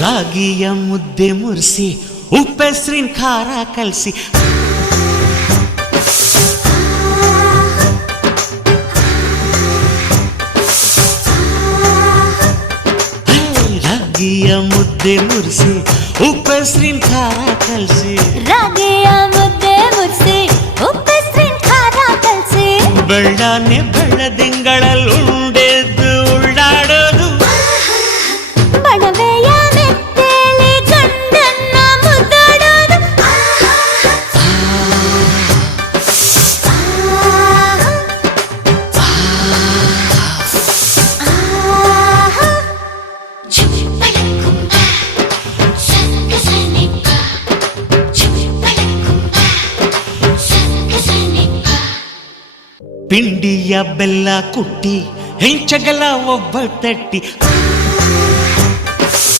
ರಾಗಿಯ ಮುದ್ದೆ ಮುರಿಸಿ ಉಪ್ಪೆಸ್ರಿನ ಖಾರ ಕಲಸಿ ರಾಗಿಯ ಮುದ್ದೆ ಮುರಿಸಿ ಉಪ್ಪೆಸ್ರಿನ ಖಾರ ಕಲಸಿ ರಾಗಿಯ ಮುದ್ದೆ ಮುರಿಸಿ ಉಪ್ಪೆಸ್ರಿನ ಖಾರ ಕಲಸಿ ಬೆಳ್ಳನೆ ಬೆಳ್ಳದಿಂಗಳಲ್ಲುಂಡೆದ್ದು ಉಳ್ಳಾಡೋದು ಬಣವೆಯ ಮೆತ್ತೇಲಿ ಗಂಡನ್ನ ಮುದ್ದಾಡೋದು ಪಿಂಡಿಯ ಬೆಲ್ಲ ಕುಟ್ಟಿ ಹೆಂಚಗಲ ಒಬ್ಬ ತಟ್ಟಿ